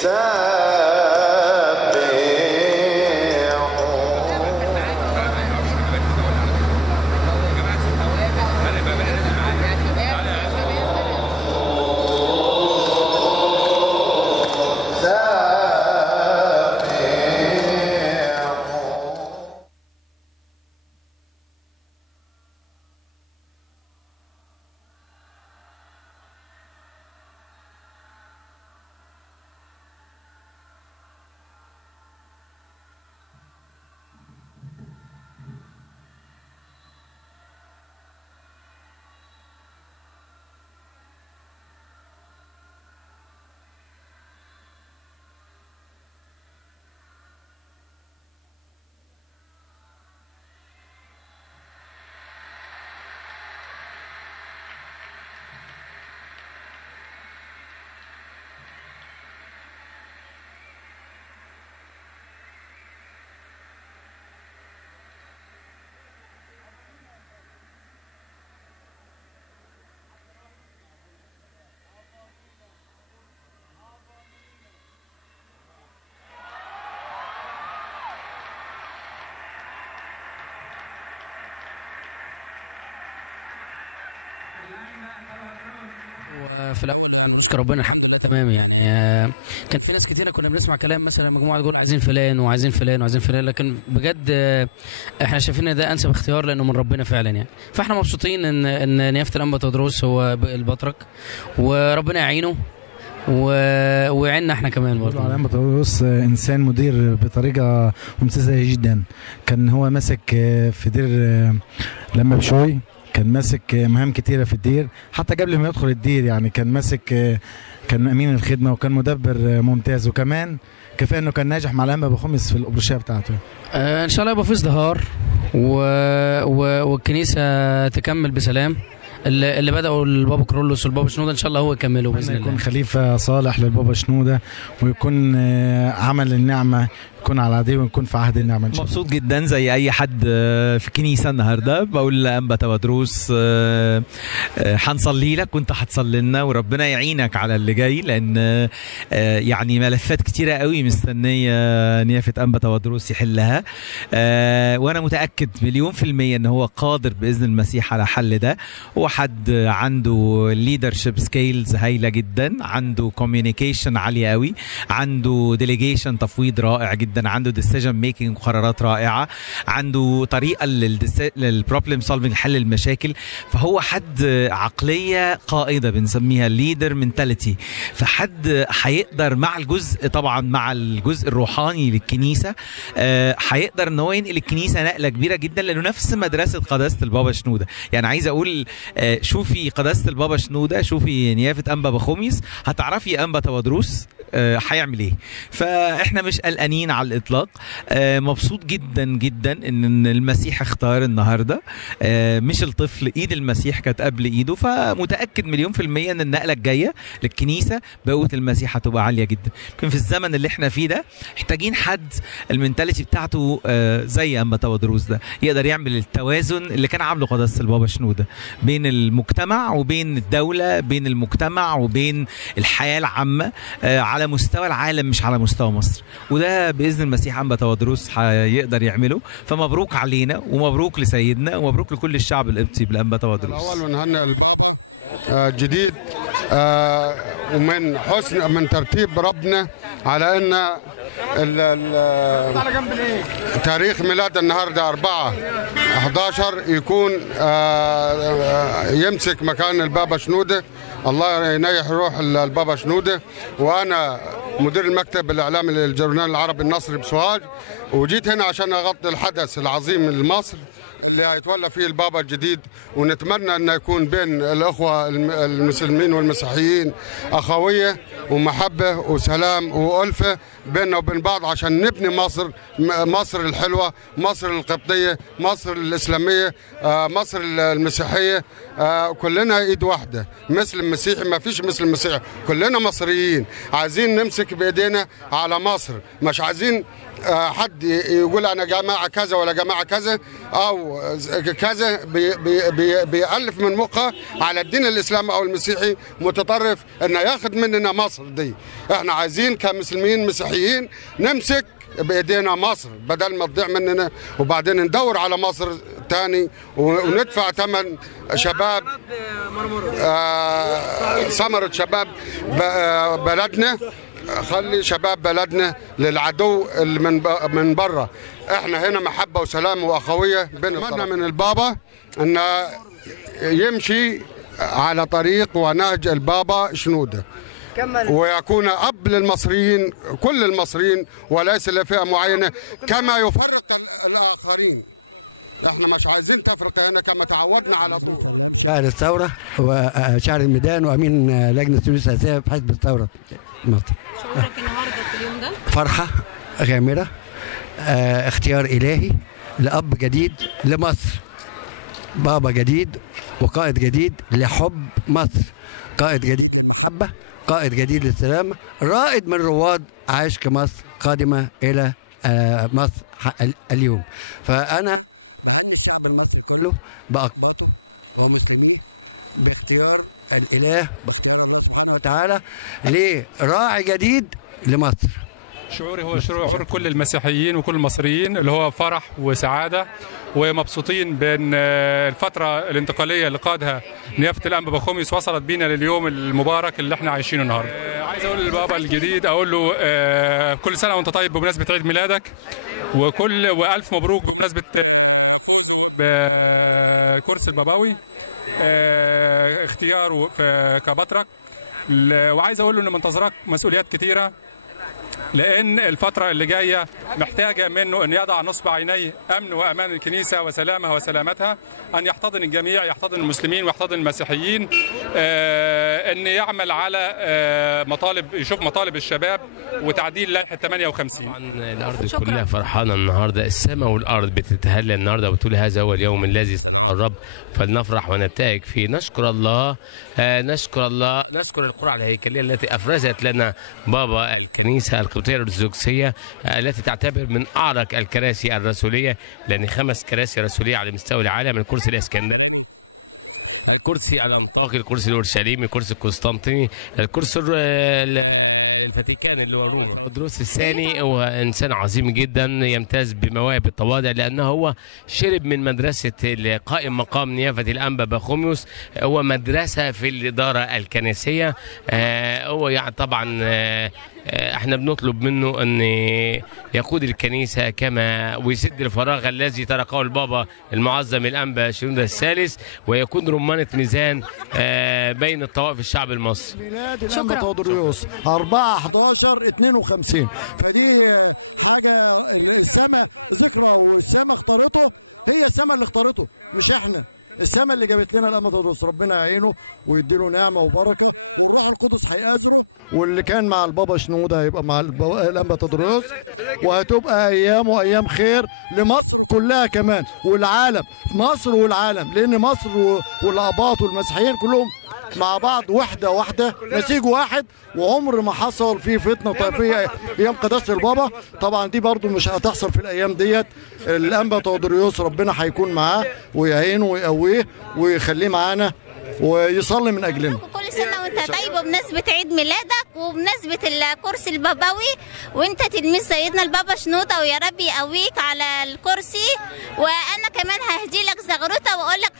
وفي الاول نشكر ربنا الحمد لله تمام يعني. كان في ناس كتيره كنا بنسمع كلام مثلا مجموعه تقول عايزين فلان وعايزين فلان وعايزين فلان، لكن بجد احنا شايفين ان ده انسب اختيار لانه من ربنا فعلا يعني. فاحنا مبسوطين ان نيافه الانبا تودروس هو البطرك، وربنا يعينه ويعيننا احنا كمان برضه. الانبا تودروس انسان مدير بطريقه ممتازه جدا. كان هو ماسك في دير لما بشوي، كان ماسك مهام كتيره في الدير حتى قبل ما يدخل الدير يعني. كان ماسك كان امين الخدمه وكان مدبر ممتاز، وكمان كفايه انه كان ناجح مع الانبا بخمس في الابرشيه بتاعته. ان شاء الله يبقى في ازدهار والكنيسه تكمل بسلام. اللي بدأوا البابا كرولوس والبابا شنودة ان شاء الله هو يكمله باذن الله. يكون خليفه صالح للبابا شنودة، ويكون عمل النعمه يكون على عاديه، ويكون في عهد النعمه ان شاء الله. مبسوط جدا زي اي حد في الكنيسه النهارده. بقول لانبا تودروس هنصلي لك وانت هتصلي لنا، وربنا يعينك على اللي جاي، لان يعني ملفات كتيره قوي مستنيه نيافه انبا تودروس يحلها، وانا متاكد مليون في الميه ان هو قادر باذن المسيح على حل ده. هو حد عنده ليدرشيب سكيلز هايله جدا، عنده كوميونيكيشن عاليه قوي، عنده ديليجيشن تفويض رائع جدا، عنده ديسيجن ميكنج وقرارات رائعه، عنده طريقه للبروبلم سولفنج حل المشاكل. فهو حد عقليه قائده بنسميها ليدر منتاليتي. فحد هيقدر مع الجزء طبعا مع الجزء الروحاني للكنيسه هيقدر ان هو ينقل الكنيسه نقله كبيره جدا، لانه نفس مدرسه قداسه البابا شنودة. يعني عايز اقول شوفي قداسه البابا شنودة، شوفي نيافه انبا بخوميس، هتعرفي انبا تودروس هيعمل ايه. فاحنا مش قلقانين على الاطلاق. مبسوط جدا جدا ان المسيح اختار النهارده، مش الطفل، ايد المسيح كانت قبل ايده. فمتاكد مليون في الميه ان النقله الجايه للكنيسه بقوه المسيح هتبقى عاليه جدا. يمكن في الزمن اللي احنا فيه ده محتاجين حد المنتاليتي بتاعته زي انبا تودروس ده، يقدر يعمل التوازن اللي كان عامله قداسه البابا شنودة بين المجتمع وبين الدوله، بين المجتمع وبين الحياه العامه على مستوى العالم مش على مستوى مصر. وده باذن المسيح انبا تودروس هيقدر يعمله. فمبروك علينا ومبروك لسيدنا ومبروك لكل الشعب القبطي بالانبا تودروس. الاول ونهنئ جديد ومن حسن من ترتيب ربنا على ان تاريخ ميلاد النهارده 4/11 يكون يمسك مكان البابا شنودة. الله ينيح روح البابا شنودة. وانا مدير المكتب الاعلامي للجورنال العربي النصري بسوهاج، وجيت هنا عشان اغطي الحدث العظيم لمصر اللي هيتولى فيه البابا الجديد. ونتمنى ان يكون بين الاخوه المسلمين والمسيحيين اخويه ومحبه وسلام والفه بيننا وبين بعض، عشان نبني مصر الحلوه، مصر القبطيه، مصر الاسلاميه، مصر المسيحيه. كلنا ايد واحده، مسلم مسيحي ما فيش مسلم مسيحي، كلنا مصريين. عايزين نمسك بايدينا على مصر، مش عايزين حد يقول انا جماعه كذا ولا جماعه كذا او كذا بيألف من مخه على الدين الاسلامي او المسيحي متطرف انه ياخذ مننا مصر دي. احنا عايزين كمسلمين مسيحيين نمسك بايدينا مصر بدل ما تضيع مننا، وبعدين ندور على مصر تاني وندفع ثمن شباب ثمرة شباب بلدنا. خلي شباب بلدنا للعدو اللي من بره. احنا هنا محبه وسلام واخويه بين الطرفين. من البابا ان يمشي على طريق ونهج البابا شنوده ويكون اب للمصريين كل المصريين وليس لفئه معينه كما يفرق الاخرين. احنا مش عايزين تفرقه هنا كما تعودنا على طول. شاعر الثوره وشاعر الميدان وامين لجنه السياسيه السياسيه في حزب الثوره مصر. شعورك النهارده في اليوم ده؟ فرحه غامره، اختيار الهي لاب جديد لمصر، بابا جديد وقائد جديد لحب مصر، قائد جديد للمحبه، قائد جديد للسلام، رائد من رواد عشق مصر قادمه الى مصر اليوم. فانا بهني الشعب المصري كله باقباطه ومسلمين باختيار الاله سبحانه وتعالى لراعي جديد لمصر. شعوري هو شعور كل المسيحيين وكل المصريين اللي هو فرح وسعاده ومبسوطين بان الفتره الانتقاليه اللي قادها نيافه الانبا بخوميوس وصلت بينا لليوم المبارك اللي احنا عايشينه النهارده. عايز اقول للبابا الجديد اقول له كل سنه وانت طيب بمناسبه عيد ميلادك والف مبروك بمناسبه كرسي البابوي اختياره كبطرك. وعايز اقول له ان منتظرك مسؤوليات كثيره لان الفتره اللي جايه محتاجه منه ان يضع نصب عينيه امن وامان الكنيسه وسلامها وسلامتها، ان يحتضن الجميع، يحتضن المسلمين ويحتضن المسيحيين، ان يعمل على مطالب، يشوف مطالب الشباب وتعديل لائحه 58. طبعا الارض كلها فرحانه النهارده، السماء والارض بتتهلل النهارده وتقول هذا هو اليوم الذي صنعه الرب فلنفرح ونبتهج فيه. نشكر الله، نشكر الله، نشكر القرعه الهيكليه التي افرزت لنا بابا الكنيسه القبطيه الارثوذكسيه التي تعتبر من اعرق الكراسي الرسوليه، لان 5 كراسي رسوليه على مستوى العالم: الكرسي الاسكندري، الكرسي الانطاكي، الكرسي الاورشليمي، الكرسي القسطنطيني، الكرسي الفاتيكان اللي هو روما. تودروس الثاني هو انسان عظيم جدا يمتاز بمواهب التواضع، لانه هو شرب من مدرسه قائم مقام نيافه الانبا بخوميوس، هو مدرسه في الاداره الكنسيه. هو يعني طبعا احنا بنطلب منه ان يقود الكنيسه كما ويسد الفراغ الذي تركه البابا المعظم الانبا شنودة الثالث، ويكون رمانه ميزان بين الطوائف الشعب المصري. ميلاد الانبا تودروس 4/11/52. فدي حاجه السماء ذكرى، والسماء اختارته، هي السماء اللي اختارته مش احنا، السماء اللي جابت لنا الانبا تودروس. ربنا يعينه ويديله نعمه وبركه، والروح القدس هيأثره، واللي كان مع البابا شنودة هيبقى مع الانبا تودروس، وهتبقى ايام وايام خير لمصر كلها كمان والعالم، مصر والعالم، لان مصر والاباط والمسيحيين كلهم مع بعض وحده واحده، نسيج واحد، وعمر ما حصل فيه فتنه طائفيه ايام قداسه البابا. طبعا دي برضو مش هتحصل في الايام ديت. الانبا تودروس ربنا هيكون معاه ويعينه ويقويه ويخليه معانا ويصلي من اجلنا. كل سنه وانت طيب وبمناسبه عيد ميلادك وبمناسبه الكرسي البابوي، وانت تلميذ سيدنا البابا شنودة، ويا رب يقويك على الكرسي. وانا كمان ههدي لك زغروطه واقول لك